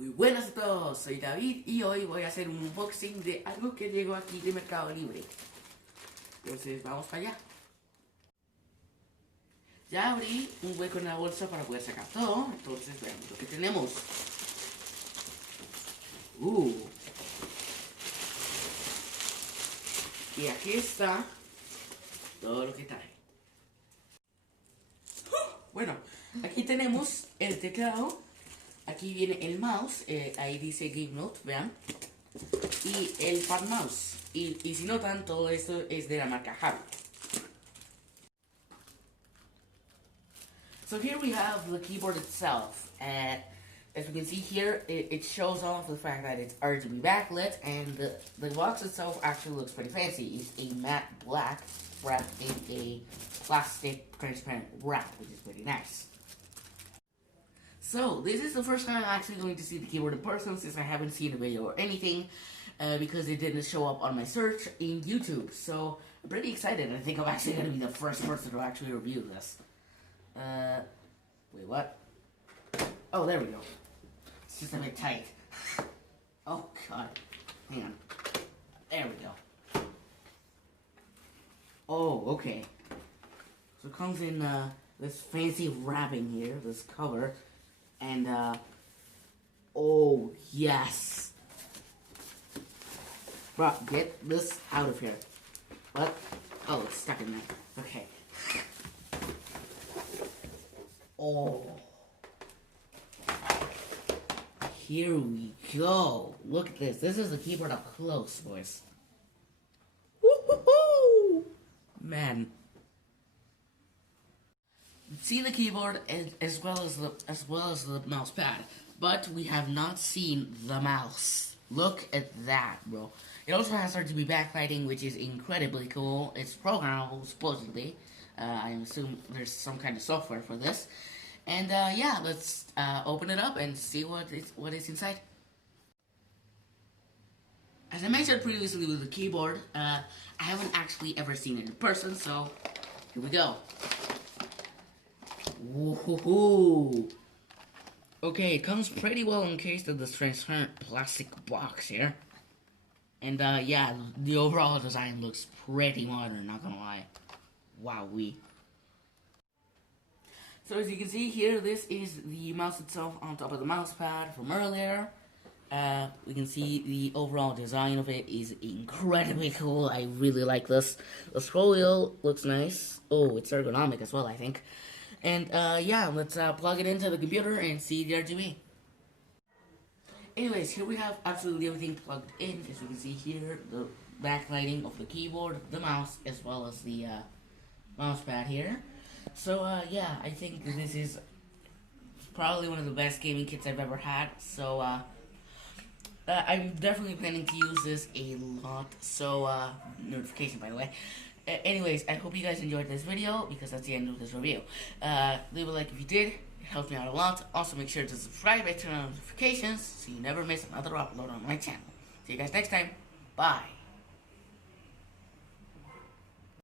Muy buenas a todos, soy David y hoy voy a hacer un unboxing de algo que llegó aquí de Mercado Libre. Entonces vamos para allá. Ya abrí un hueco en la bolsa para poder sacar todo, entonces veamos lo que tenemos. Y aquí está todo lo que trae. Bueno, aquí tenemos el teclado. Aquí viene el mouse, ahí dice Game Note, vean. Y el pad mouse. Y si notan, todo esto es de la marca Havit. So here we have the keyboard itself. As we can see here, it shows off the fact that it's RGB backlit, and the box itself actually looks pretty fancy. It's a matte black wrapped in a plastic transparent wrap, which is pretty nice. So, this is the first time I'm actually going to see the keyboard in person since I haven't seen a video or anything because it didn't show up on my search in YouTube. So, I'm pretty excited. I think I'm actually going to be the first person to actually review this. Wait, what? Oh, there we go. It's just a bit tight. Oh, God. Hang on. There we go. Oh, okay. So it comes in this fancy wrapping here, this cover. And, oh, yes. Bro, get this out of here. What? Oh, it's stuck in there. Okay. Oh. Here we go. Look at this. This is the keyboard up close, boys. Woo-hoo-hoo! Man. Seen the keyboard as well as the mouse pad, but we have not seen the mouse. Look at that, bro. It also has RGB backlighting, which is incredibly cool. It's programmable, supposedly. I assume there's some kind of software for this. And yeah, let's open it up and see what is inside. As I mentioned previously with the keyboard, I haven't actually ever seen it in person, so here we go. Woohoo! Okay, it comes pretty well encased in this transparent plastic box here. And yeah, the overall design looks pretty modern, not gonna lie. Wowee. So as you can see here, this is the mouse itself on top of the mouse pad from earlier. We can see the overall design of it is incredibly cool. I really like this. The scroll wheel looks nice. Oh, it's ergonomic as well, I think. And yeah, let's plug it into the computer and see the RGB. Anyways, here we have absolutely everything plugged in. As you can see here, the backlighting of the keyboard, the mouse, as well as the mouse pad here. So yeah, I think this is probably one of the best gaming kits I've ever had. So I'm definitely planning to use this a lot. So notification, by the way. Anyways, I hope you guys enjoyed this video, because that's the end of this review. Leave a like if you did, it helps me out a lot. Also, make sure to subscribe and turn on notifications so you never miss another upload on my channel. See you guys next time. Bye.